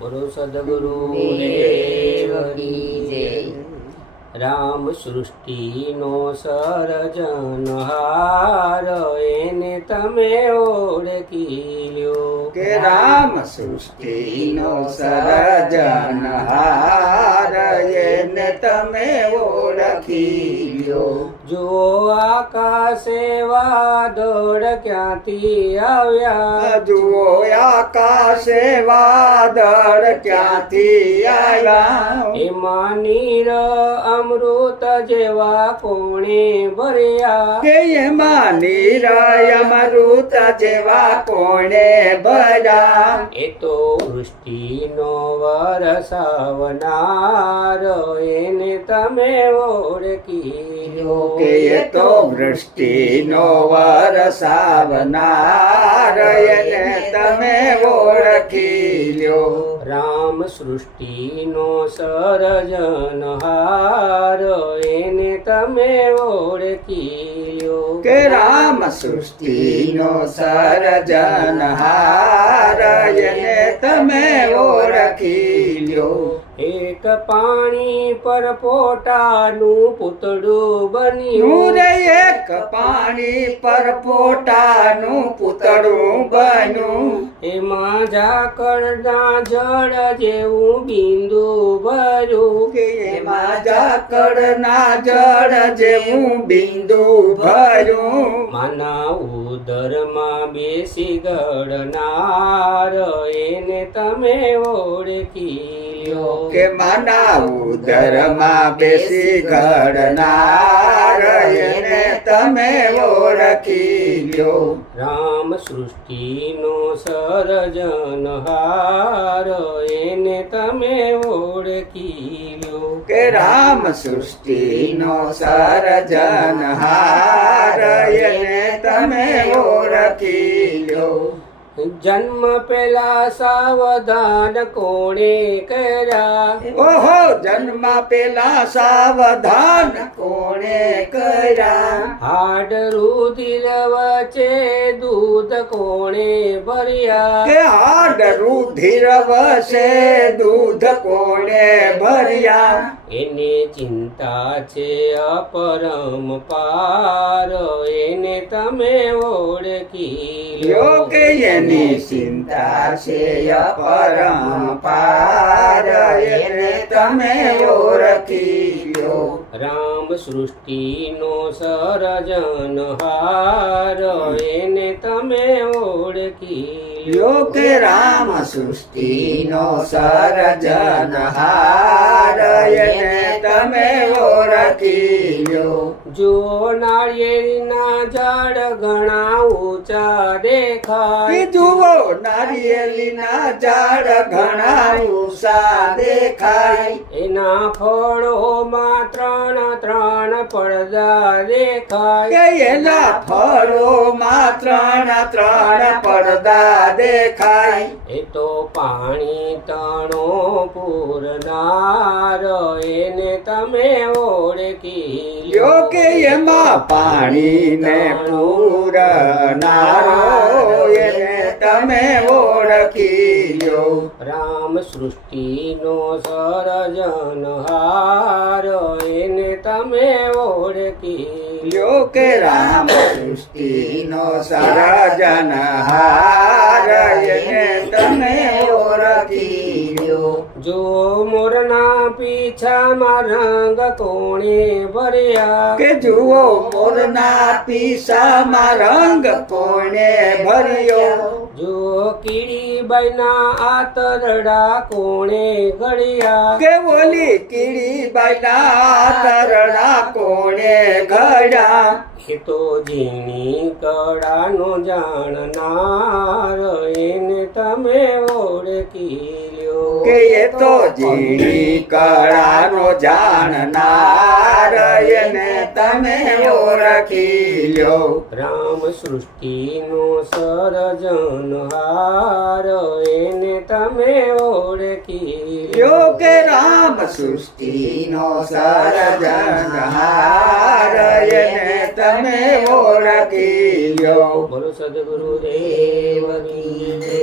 બોલો સદગુરુ દેવ કી જય। રામ સૃષ્ટિનો સર્જનહાર એને તમે ઓળખી લ્યો કે રામ સૃષ્ટિનો સર્જનહાર એને તમે ઓળખી લ્યો। જો આકાશે વાદળ ક્યાંથી આવ્યા, જુઓ આકાશે વાદળ ક્યાંથી આવ્યા, એમાં નીર અમૃત જેવા કોણે ભર્યા, કે એમાં નિરય અમૃત જેવા કોણે ભર્યા। એ તો વૃષ્ટિનો વરસાવનાર એને તમે ઓળખી લ્યો કે એ તો વૃષ્ટિનો વરસાવનાર એને તમે ઓળખી લ્યો। રામ સૃષ્ટિનો સર્જનહાર એને તમે ઓળખી લ્યો કે રામ સૃષ્ટિનો સર્જનહાર એને તમે ઓળખી લ્યો। એક પાણી પર પોતાનું પૂતળું બન્યું નૂરે એક પાણી પર પોતાનું પૂતળું બન્યું, એમાં ઝાકળના જળ જેવું બિંદુ ભર્યું, કે એમાં ઝાકળના જળ જેવું બિંદુ ભર્યું। માના ઉદરમાં બેસી ગળનાર એને તમે ઓળખી લ્યો કે માના ઉદરમાં બેસી ઘડનાર એને તમે ઓળખી લ્યો। રામ સૃષ્ટિનો સર્જનહાર એને તમે ઓળખી લ્યો કે રામ સૃષ્ટિનો સર્જનહાર એને તમે ઓળખી લ્યો। જન્મ પેલા સાવધાન કોણે કર્યા, ઓહો જન્મ પેલા સાવધાન કોણે કર્યા, હાડ રુધિર વચ્ચે દૂધ કોણે ભર્યા, કે હાડ રુધિર વસે દૂધ કોણે ભર્યા, એને ચિંતા છે અપરંપાર એને તમે ઓળખી લ્યો લ્યો કે એની ચિંતા છે અપરંપાર એને તમે ઓળખી લ્યો। રામ સૃષ્ટિનો સર્જનહાર એને તમે ઓળખી લ્યો કે રામ સૃષ્ટિનો સર્જનહાર એને તમે ઓળખી લ્યો। જો નાળિયેરના ઝાડ ઘણા ઊંચા દેખાય, કે જુઓ નારિયેળીના ઝાડ ઘણા ઊંચા દેખાય, એના ફળોમાં ત્રણ પડદા દેખાય, કે એના ફળોમાં ત્રણ પડદા દેખાય, એ તો પાણી તણો પૂરનાર એને તમે ઓળખી લ્યો કે એમાં પાણીને પૂરનારો એને તમે ઓળખી લ્યો। રામ સૃષ્ટિનો સર્જનહાર એને તમે ઓળખી લ્યો કે રામ સૃષ્ટિનો સર્જનહાર એને તમે ઓળખી લ્યો। જો મોરના પીછામાં રંગ કોણે ભર્યા, કે જુઓ મોરના પીસામાં રંગ કોણે ભર્યો, જો કીડીબાઈના આતરડા કોણે ઘડ્યા, કે ઓલી કીડીબાઈના તરડા કોણે ઘડ્યા, એ તો ઝીણી કળાનો જાણનાર એને તમે ઓળખી લ્યો કે એ તો ઝીણી કળાનો જાણનાર એને તમે ઓળખી લ્યો। રામ સૃષ્ટિનો સર્જનહાર એને તમે ઓળખી લ્યો કે રામ સૃષ્ટિનો સર્જનહાર એને તમે ઓળખી લ્યો। બોલો સદગુરુ દેવ કી જય।